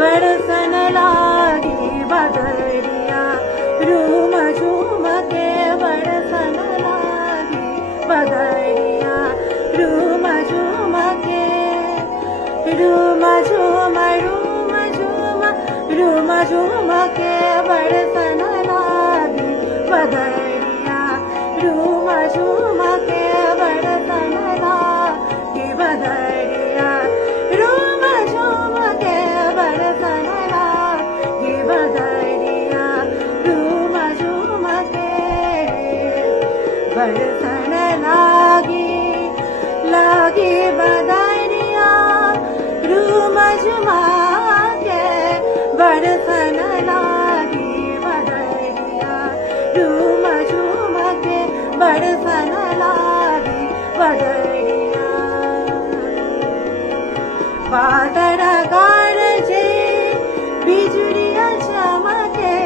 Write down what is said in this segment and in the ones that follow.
बरसन लागी बदरिया रूम झूम के बरसन लागी बदरिया रूम झूम के रूम झूम रूम झूम रूम झूम के बरसन लागी बदरिया रूम झूम के बरसन लागी बदरिया रूम झूम के बरसन लागी बदरिया रूम झूम के बरसन लागी बदरिया रूम झूमा के बरसन लागी बदरिया रूम झूम के बरसन लागी बदरिया बादल गरजे बिजुलिया चमके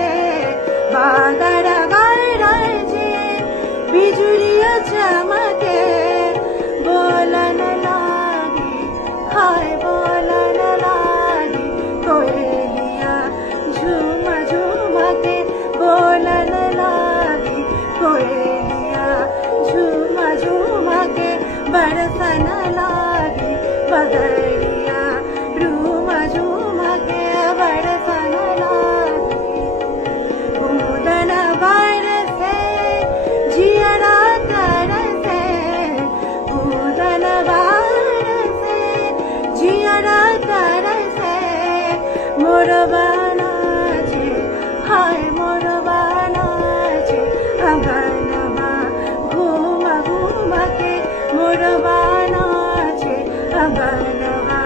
बादल गरजे बिजुलिया चमके बोलन लागी हाय बोलन लागी कोयलिया झूम झूम के बोलन लागी कोयलिया झूम झूम के बरसन लागी बदरिया रूम झूम के बरसन लागी बूंदन बरसे जियरा तरसे बूंदन बरसे जियरा तरसे मोरबा नाचे हाय मोरबा नाचे अगनवा घूम घूम के मोरबा नाचे अगनवा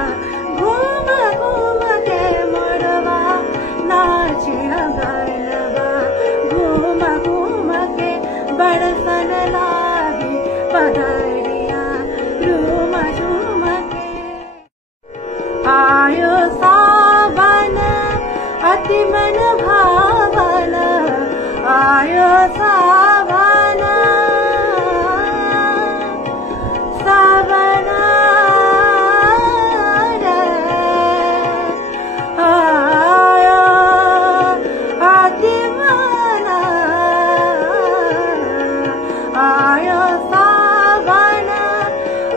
घूम घूम के मोरबा नाचे अगनवा घूम घूम के बरसन लागी बदरिया रूम झूम के आयो सावन अति मन भावन आयो सावन सावन रे आयो अति मन आयो सावन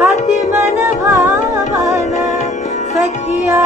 अति मन भावन सखिया